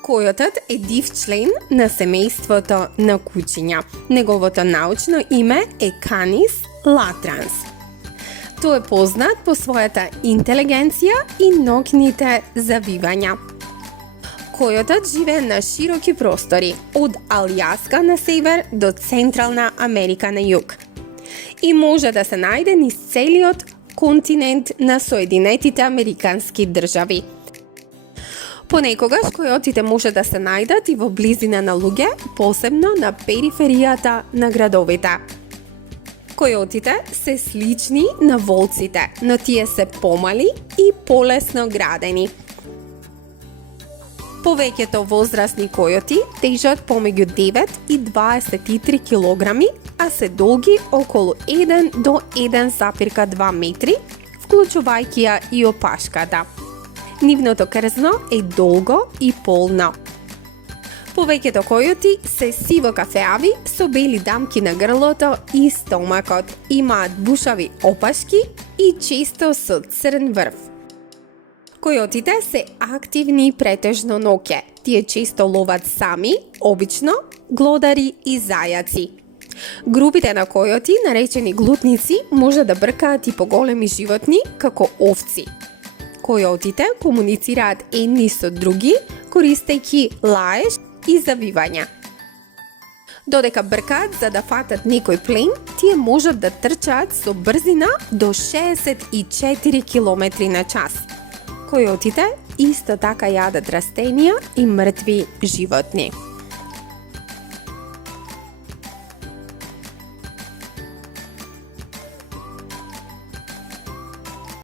Којотот е див член на семејството на кучиња. Неговото научно име е Canis latrans. Тој е познат по својата интелигенција и ноќните завивања. Којотот живее на широки простори, од Алјаска на север до Централна Америка на југ. И може да се најде низ целиот континент на Соединетите Американски држави. Понекогаш којотите може да се најдат и во близина на луѓе, посебно на периферијата на градовите. Којотите се слични на волците, но тие се помали и полесно градени. Повеќето возрастни којоти тежат помеѓу 9 и 23 килограми, а се долги околу 1 до 1,2 метри, вклучувајќи ја и опашката. Нивното крзно е долго и полно. Повеќето којоти се сиво-кафеави со бели дамки на грлото и стомакот. Имаат бушави опашки и често со црн врв. Којотите се активни претежно ноќе. Тие често ловат сами, обично глодари и зајаци. Групите на којоти, наречени глутници, може да бркаат и поголеми животни, како овци. Којотите комуницираат едни со други, користејќи лаеж и завивања. Додека бркаат за да фатат некој плен, тие можат да трчаат со брзина до 64 км на час. Којотите исто така јадат растенија и мртви животни.